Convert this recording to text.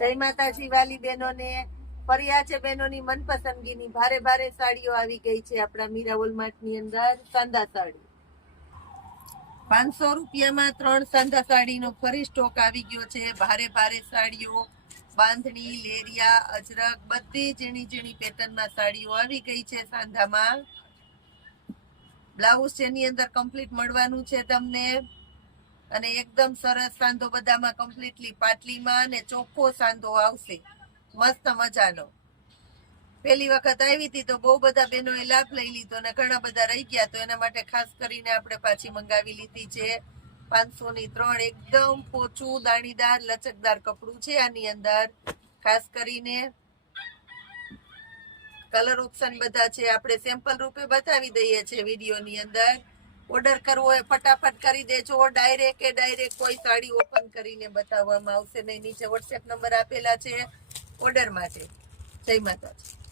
જય માતાજી વાલી બહેનોને, ફર્યા છે બહેનોની મનપસંદગીની ભારે ભારે સાડીઓ આવી ગઈ છે આપણા મીરા વોલમાર્ટ ની અંદર. સાંધા સાડી 500 રૂપિયામાં 3 સાંધા સાડીનો ફરી સ્ટોક આવી ગયો છે. ભારે ભારે સાડીઓ, બાંધણી, લેરિયા, અજરક, બધી ઝીણી ઝીણી પેટર્નમાં સાડીઓ આવી ગઈ છે સાંધામાં. બ્લાઉઝ જેની અંદર કમ્પ્લીટ મળવાનું છે તમને, અને એકદમ સરસ સાંધો બધામાં કમ્પ્લીટલી પાટલીમાં, અને ચોખ્ખો સાંધો આવશે મસ્ત મજાનો. પહેલી વખત આવી હતી તો બહુ બધા બહેનોએ લાભ લઈ લીધો અને ઘણા બધા રહી ગયા, તો એના માટે ખાસ કરીને આપણે પાછી મંગાવી લીધી છે. 500 ની 3, એકદમ પોચું દાણીદાર લચકદાર કપડું છે આની અંદર. ખાસ કરીને કલર ઓપ્શન બધા છે, આપણે સેમ્પલ રૂપે બતાવી દઈએ છીએ વિડીયોની અંદર. ઓર્ડર કરવો હોય ફટાફટ કરી દેજો. ડાયરેક્ટ કોઈ સાડી ઓપન કરીને બતાવવામાં આવશે નહીં. નીચે વોટ્સએપ નંબર આપેલા છે ઓર્ડર માટે. જય માતાજી.